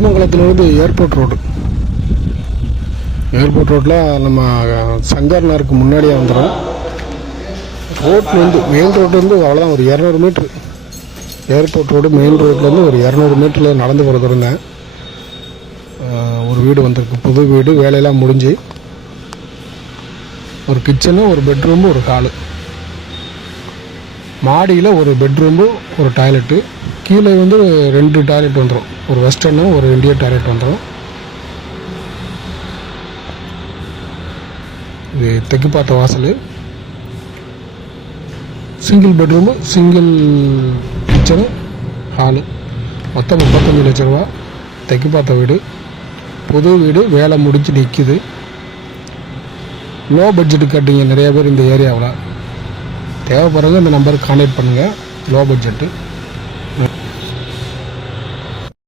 திருமங்கலத்துலேருந்து airport road. Airport ரோட்டில் நம்ம சங்கர் நகருக்கு முன்னாடியே வந்துடும் ரோட்லேருந்து மெயின் ரோட்லேருந்து அவ்வளோதான் ஒரு இரநூறு மீட்ரு ஏர்போர்ட் ரோடு மெயின் ரோட்லேருந்து ஒரு இரநூறு மீட்டரில் நடந்து போகிறது இருந்தேன் ஒரு வீடு வந்திருக்கு. புது வீடு வேலையெல்லாம் முடிஞ்சு. ஒரு கிச்சனு ஒரு பெட்ரூமு ஒரு ஹாலு மாடியில் ஒரு பெட்ரூமு ஒரு டாய்லெட்டு கீழே வந்து ரெண்டு டாய்லெட் வந்துடும் ஒரு வெஸ்டர்னு ஒரு இந்தியன் டாய்லெட் வந்துடும் இது தெற்கு பார்த்த வாசல். Single bedroom single kitchen hall மொத்தம் முப்பத்தஞ்சு லட்ச ரூபா. தெற்கு பார்த்த வீடு. புது வீடு வேலை முடிஞ்சு நிற்கிது லோ பட்ஜெட்டு கட்டிங்க நிறைய பேர் இந்த ஏரியாவில். தேவைப்படுறவங்க இந்த நம்பருக்கு கான்டாக்ட் பண்ணுங்கள் லோ பட்ஜெட்டு Yeah.